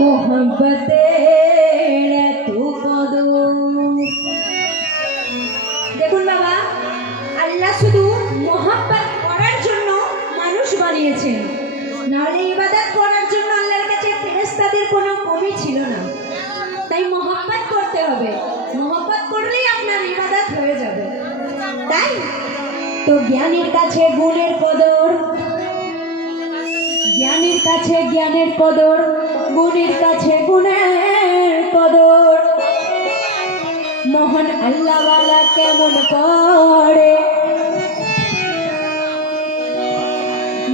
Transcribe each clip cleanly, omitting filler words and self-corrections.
মোহব্বতের এত কদর। দেখুন বাবা, আল্লাহ শুধু মোহাব্বত করার জন্য মানুষ বানিয়েছেন, নাহলে ইবাদত করার জন্য আল্লাহর কাছে ফেরেশতাদের কোনো কমি ছিল না। তাই মোহাব্বত করতে হবে, মোহাব্বত করলেই আপনার ইবাদত হয়ে যাবে। তাই তো জ্ঞানীর কাছে গুণের কদর, জ্ঞানীর কাছে জ্ঞানের কদর, গুণের কাছে গুণের কদর। মহান আল্লাহওয়ালা কেমন করে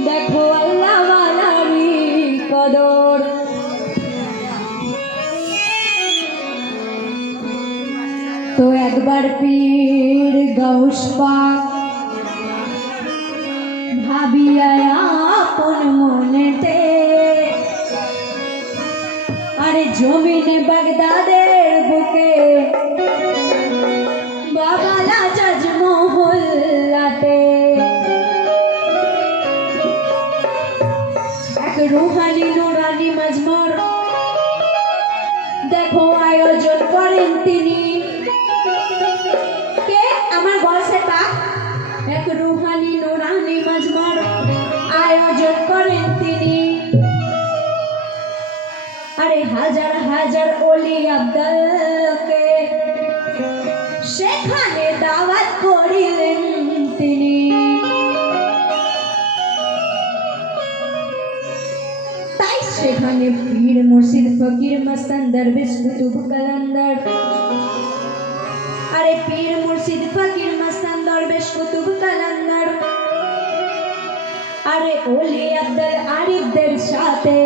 দেখো আল্লাহওয়ালারই কদর। তো একবার পীর গাউস পাক ভাবিয়া আপন মনেতে, আরে জমিনে বাগদাদের বুকে বাবা লাজাজ মহল্লাতে এক রুহানি নুরানি মজমর দেখো আয়োজন করেন তিনি। কে? আমার বলছে পাক। এক রুহানি নুরানি মজমর আয়োজন করেন তিনি। আরে হাজার হাজার ওলি আব্দালকে সেখানে দাওয়াত করিলেন তিনি। তাই সেখানে পীর মুর্শিদ ফকির মস্তান দরবেশ কুতুব কালান্দার, আরে পীর মুর্শিদ ফকির মস্তান দরবেশ কুতুব কালান্দার, আরে ওলি আব্দুল আরিফদের সাথে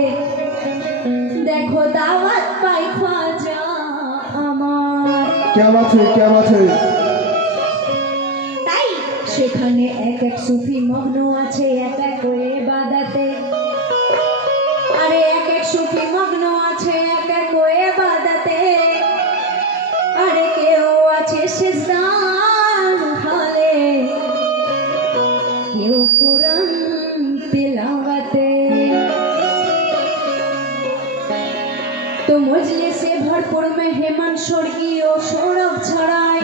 দেখো দাওয়াত পাই খাজা আমার। তাই সেখানে এক এক সুফি মগ্ন আছে এক এক ইবাদতে, আরে এক এক সুফি মগ্ন আছে এক এক ইবাদতে, আরে কেউ আছে সিজদার হালে, কেউ কুরআন তিলাওয়াতে। তো মজলিসে ভরপুর মেহমান স্বর্গীয় সৌরভ ছড়ায়,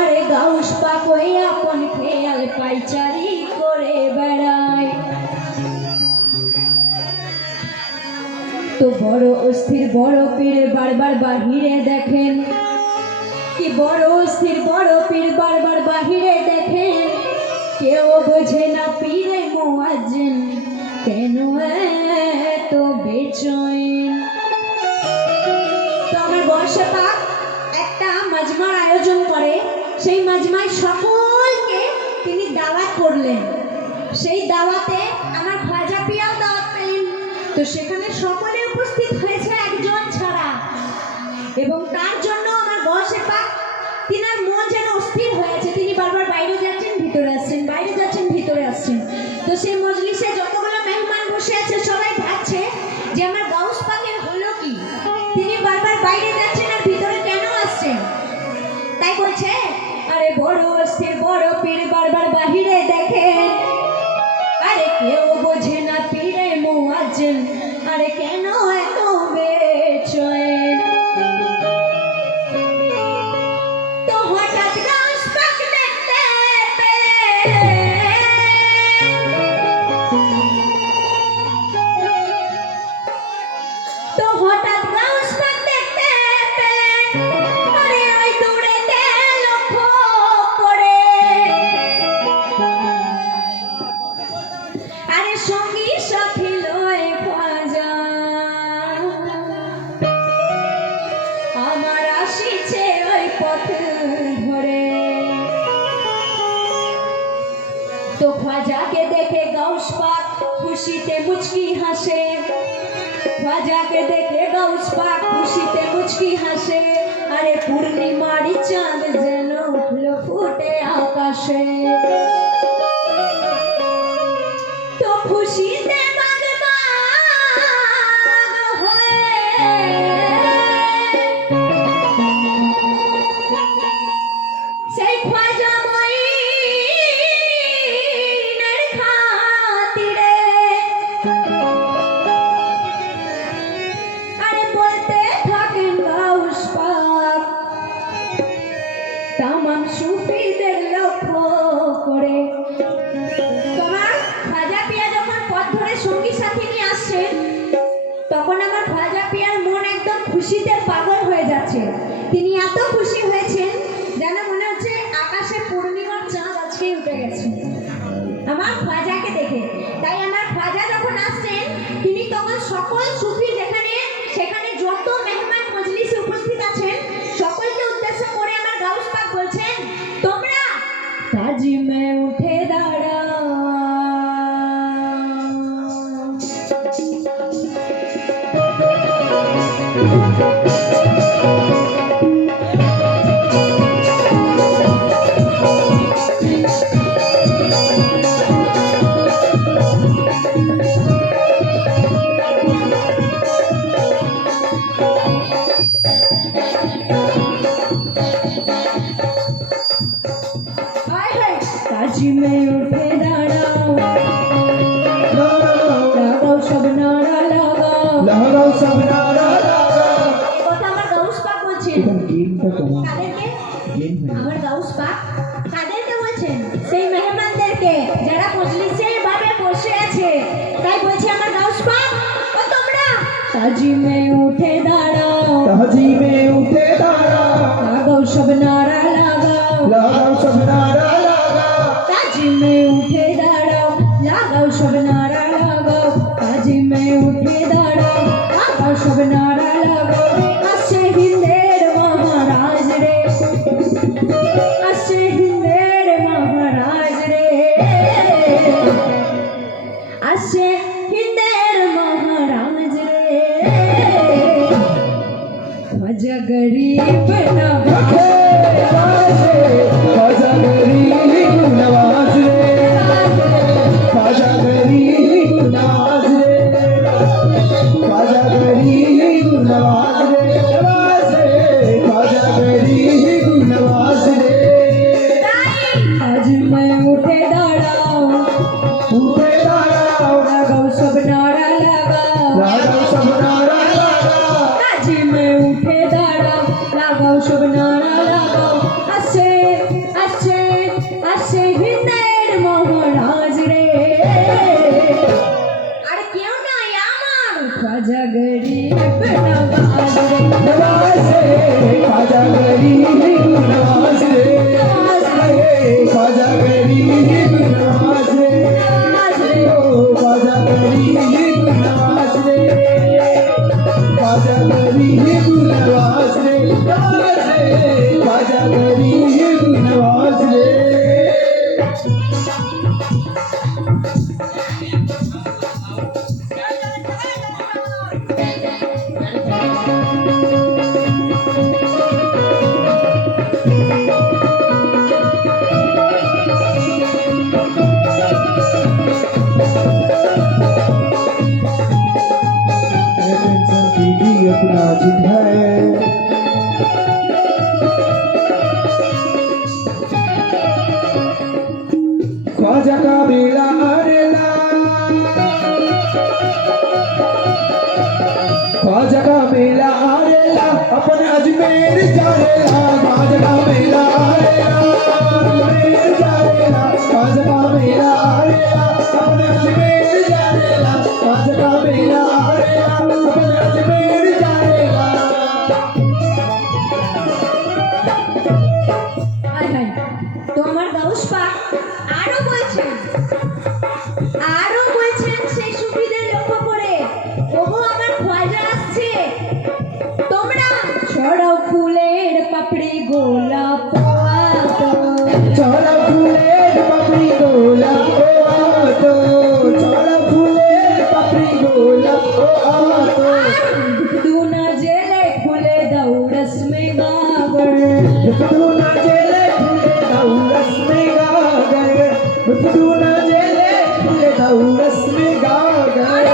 আরে গাউস পাক ওই আপন খেয়াল পাইচারি করে বেড়ায়। তো বড় অস্থির বড় পীর বারবার বাহিরে দেখেন, কি বড় অস্থির বড় পীর বারবার বাহিরে দেখেন, কেউ বোঝে না পীরে মুয়াজ্জিন কেন এত বেচৈন। তো আমার বর্ষা পাক একটা মাজমার আয়োজন করে, সেই মাজমায় সকলকে তিনি দাওয়াত করলেন। সেই দাওয়াতে আমার খাজা পিয়াও দাওয়াত পেলেন। তো সেখানে সকলে উপস্থিত হয়েছে একজন ছাড়া, এবং তার জন্য আমার বর্ষা পাক তিনার মন যেন অস্থির হয়েছে। তিনি বারবার বাইরে যাচ্ছেন ভিতরে আসছেন, বাইরে যাচ্ছেন ভিতরে আসছেন। তো সেই মজলিসে যতগুলো মেহমান বসে আছে সবাই ভাবছে যে আমার গাউস পাকের হলো কি, তিনি বারবার বাইরে যাচ্ছেন আর ভিতরে কেন আসছেন। তাই বলছে আরে বড় অস্থির বড় পীর বারবার বাহিরে দেখেন, আরে কেউ বোঝে না পীরে মুয়াজ্জিন আরে কেন এত বেচৈন। তো হঠাৎ গাউস পাক দেখতে পেয়ে আরে ওই দূরেতে লক্ষ্য করে, আরে সঙ্গী সাথী লয়ে খাজা আমার আসিছে ওই পথ ধরে। তো খাজাকে দেখে গাউস পাক খুশিতে মুচকি হাসে, খাজাকে দেখে গাউস পাক খুশিতে মুচকি হাসে, আরে পূর্ণিমারি চাঁদ যেন উঠলো ফুটে আকাশে। তো খুশিতে বাগবাগ হয়ে সেই খাজা মঈনের খাতিরে তখন আমার খাজা পিয়ার মন একদম খুশিতে পাগল হয়ে যাচ্ছে। তিনি এত খুশি হয়েছেন যেন মনে হচ্ছে আকাশে পূর্ণিমার চাঁদ আজকেই উঠে গেছে আমার খাজাকে দেখে। তাই আমার খাজা যখন আসছেন তিনি তখন সকল সুফি যেখানে সেখানে যত মেহমান মজলিসে উপস্থিত আছেন সকলকে উদ্দেশ্য করে আমার গাউস পাক বলছেন, তোমরা কাজী মে উঠে দাঁড়াও। काजी में उठे दाड़ाओ लगाओ सब नारा लगाओ सब नारा लगाओ। কথা আমার গাউস পাক বলছেন কাদেরকে? আমার গাউস পাক কাদেরকে বলছেন? সেই মেহমানদেরকে যারা মজলিসে ভাবে বসে আছে। তাই বলছে আমার গাউস পাক, ও তোমরা কাজি में उठे दाड़ाओ काजी में उठे दाड़ाओ लगाओ सब नारा लगाओ सब नारा काजी में उठे दाड़ाओ लगाओ सब नारा लगाओ काजी में उठे दाड़ाओ लगाओ सब नारा लगाओ। আসছে হিন্দের মহারাজ রে আসছে হিন্দের মহারাজ রে আসছে হিন্দের মহারাজ রে খাজা গরিব নওয়াজ খাজা গরিব নওয়াজ রে খাজা গরিব নওয়াজ রে খাজা গরিব নওয়াজ রে খাজা গরিব নওয়াজ রে। आज मैं उठे दाड़ाओ लगाओ सब नारा लगाओ सब नारा लगाओ। आज मैं उठे दाड़ाओ लगाओ सब नारा लगाओ। আসছে আসছে আসছে হিন্দের মহারাজ রে আর কেউ নাই আমার খাজা গরিব নওয়াজ রে নওয়াজ রে খাজা গরিব নওয়াজ রে খাজা গরিব নওয়াজ রে খাজা গরিব নওয়াজ রে খাজা গরিব নওয়াজ রে খাজা গরিব নওয়াজ রে। अपना जिद है ख्वाजा का बेड़ा अरेला ख्वाजा का मेला आरेला अपन अजमेर जारेला ख्वाजा का मेला आरेला अजमेर जारेला ख्वाजा का मेला आरेला अपन अजमेर जारेला ख्वाजा का मेला आरेला अपन अजमेर जारेला। तो আমার গাউস পাক আরো বলছেন সেই সুফিদের লক্ষ্য করে, ওগো আমার খাজা আসছে, তোমরা ছড়াও ফুলের পাপড়ি গোলাপ ছড়াও ফুলের পাপড়ি গোলাপ ছড়াও ফুলের পাপড়ি গোলাপ দুনা জেলে খুলে দাও রসমে গাগর দুনা জেলে খুলে দাও রসমে গাগর দুনা জেলে খুলে দাও রসমে গাগর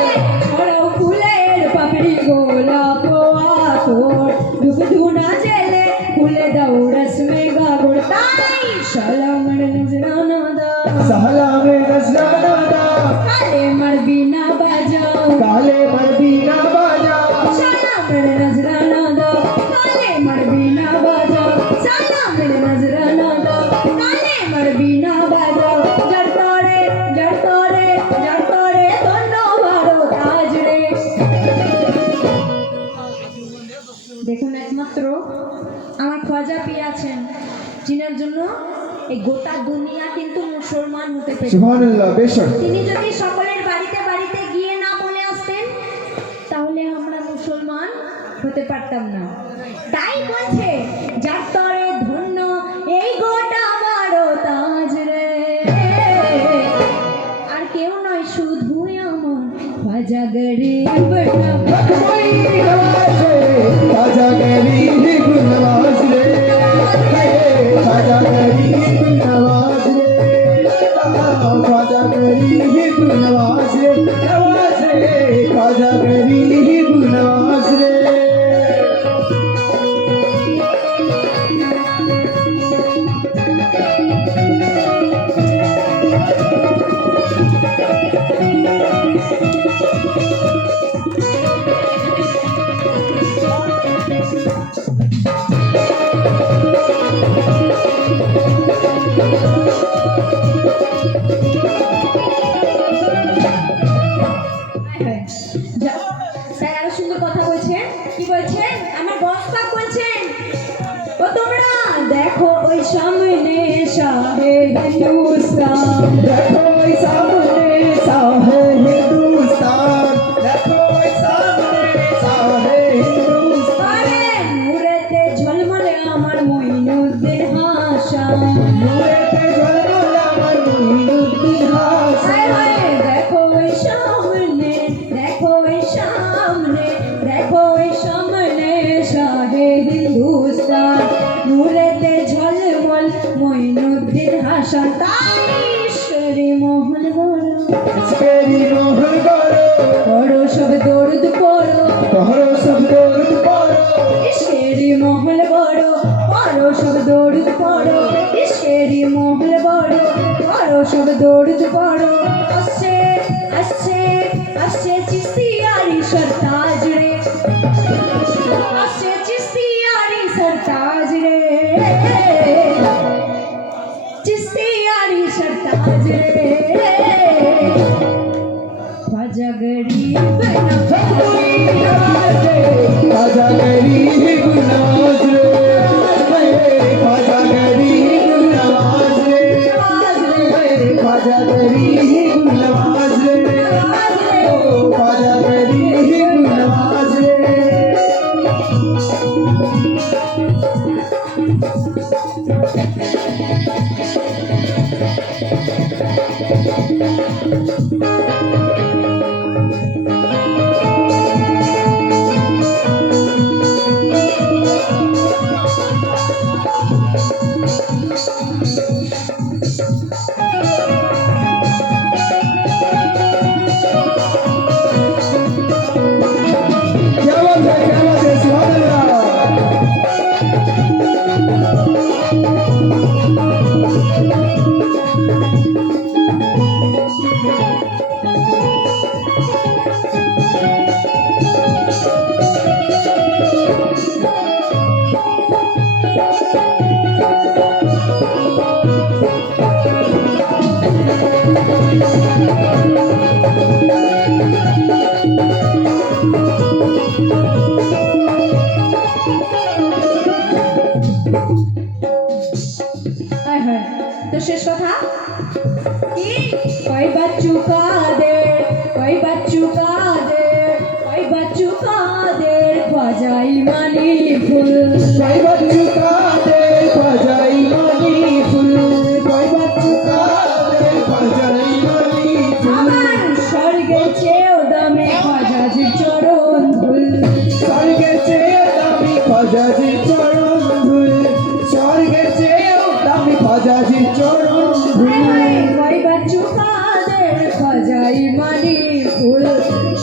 ছড়াও ফুলের পাপড়ি গোলাপ দুনা জেলে খুলে দাও রসমে গাগর। তাই সালামের নজরানা দাও সালামের নজরানা দাও কালে মারবিনা বাজাও কালে মারবিনা বাজাও সালামের নজরানা দাও কালে মারবিনা বাজাও সালামের নজরানা দাও কালে মারবিনা বাজাও জরদার চিনার জন্য এই গোটা দুনিয়া কিন্তু মুসলমান হতে পেরে। সুবহানাল্লাহ, বেশক। তিনি যদি সকলের বাড়িতে বাড়িতে গিয়ে না বলে আসতেন তাহলে আমরা মুসলমান হতে পারতাম না। তাই বলছে যার তরে ধন্য এই গোটা ভারতাজ রে, আর কেউ নয় শুধুই আমার খাজা গরিব নওয়াজ। খাজা গরিব নওয়াজ রে, খাজা গরিব নওয়াজ রে, খাজা গরিব নওয়াজ রে, নওয়াজ রে, খাজা গরিব নওয়াজ রে। স্যার আরো সুন্দর কথা বলছেন। কি বলছেন? আমার বস পাক বলছেন, ও তোমরা দেখো ওই সামনে শাহে হিন্দুস্তান, দেখো ওই সামনে শাহে হিন্দুস্তান, দেখো ওই সামনে শাহে হিন্দুস্তান। আরে নূরেতে ঝলমলে আমার মঈনুদ্দিন হাসান, নূরেতে ঝলমলে আমার মঈনুদ্দিন হাসান। হায় হায় দেখো ওই সামনে, দেখো ওই সামনে, দেখো ওই সামনে শাহে হিন্দুস্তান, নূরেতে ঝলমল মঈনুদ্দিন হাসান। তাই ঈশ্বরী মহল বড়, ইশকেরি মহল গড়ো, পড়ো সব দরুদ পড়ো, তোহরো সব দরুদ পড়ো। ইশকেরি মহল বড়, পড়ো সব দরুদ পড়ো, ইশকেরি মহল বড়, পড়ো সব দরুদ পড়ো। আসছে আসছে আসছে চিস্তিয়ারি সরতাজ রে, আসছে চিস্তিয়ারি সরতাজ রে, চিস্তিয়ারি সরতাজ রে, খাজা গরিব নওয়াজ। খাজা গরিব নওয়াজ রে, খাজা গরিব নওয়াজ রে, খাজা গরিব নওয়াজ রে, খাজা গরিব নওয়াজ রে। क्या बात है, सुभान हाय हाय। तो शेष कथा कि कोई बच्चू का दे, कोई बच्चू का दे, कोई बच्चू का दे, ख्वाजा इमानी फुल, कोई बच्चू का दे ख्वाजा इमानी फुल, कोई बच्चू का दे ख्वाजा इमानी फुल। আমার স্বর্গে চেয়েও দামে খ্বাজাজির চরণ ধুল, स्वर्गे চেয়েও দামি খ্বাজাজির চরণ ধুল, স্বর্গে চেয়েও দামি খ্বাজাজির চরণ ধুল। कोई बच्चू का दे, খ্বাজা ইমানি ফুল,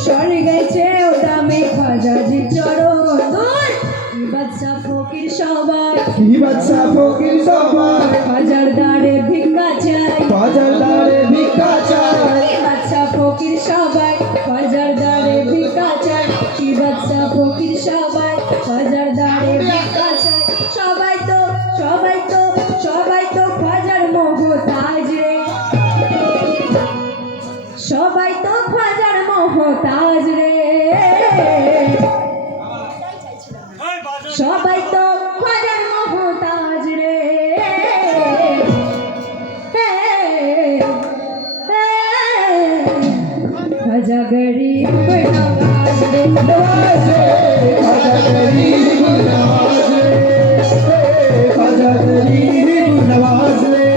স্বর্গে চেয়েও দামে খ্বাজাজির চরণ ধুল। কি বাদশা ফকির সবাই, কি বাদশা ফকির সবাই, হাজার দাঁড়ে ভিক্ষা চাই, বাজার দ্বারে ভিক্ষা চায়। কি বাদশা ফকির সবাই, হাজার দাঁড়ে ভিক্ষা চাই, কি বাদশা ফকির সবাই, হাজার দাঁড়ে ভিক্ষা চাই। সবাই তো সবাই তো সবাই তো খাজার মহতাজ রে, সবাই তো খাজার মহতাজ রে, সবাই তো খাজার মহতাজ রে। ख्वाजा गरीब नवाज रे नवाज रे ख्वाजा गरीब नवाज रे ख्वाजा गरीब नवाज रे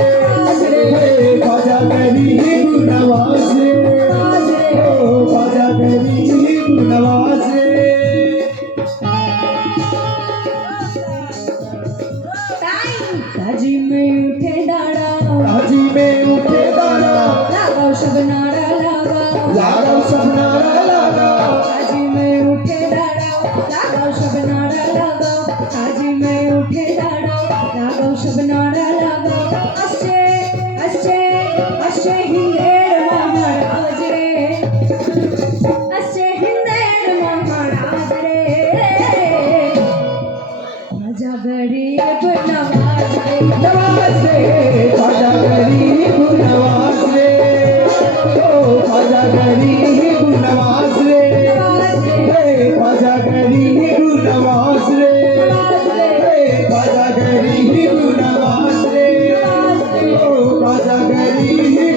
ख्वाजा गरीब नवाज रे ख्वाजा गरीब नवाज रे काजी में उठे दाड़ा काजी में उठे दाड़ा लगाओ सब नारा लगाओ लगाओ सब नारा लगाओ काजी में उठे दाड़ा लगाओ सब नारा लगाओ काजी में उठे दाड़ा लगाओ सब नारा लगाओ अस्से अस्से अस्से हिंदेर महाराज रे अस्से हिंदेर महाराज रे ख्वाजा गरीब नवाज रे नवाज रे ख्वाजा गरीब नवाज रे ओ ख्वाजा गरीब नवाज रे ख्वाजा गरीब नवाज रे ख्वाजा गरीब नवाज रे ओ ख्वाजा गरीब